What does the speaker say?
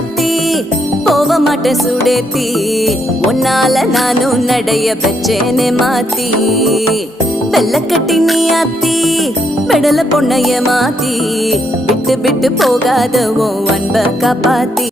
அத்தி போக மாட்டேன் சுடேத்தி உன்னால நானும் நடைய பெச்சேனே மாத்தி வெள்ளக்கட்டி நீ அத்தி பெடல பொண்ணைய மாத்தி விட்டு விட்டு போகாத உன் அன்ப காப்பாத்தி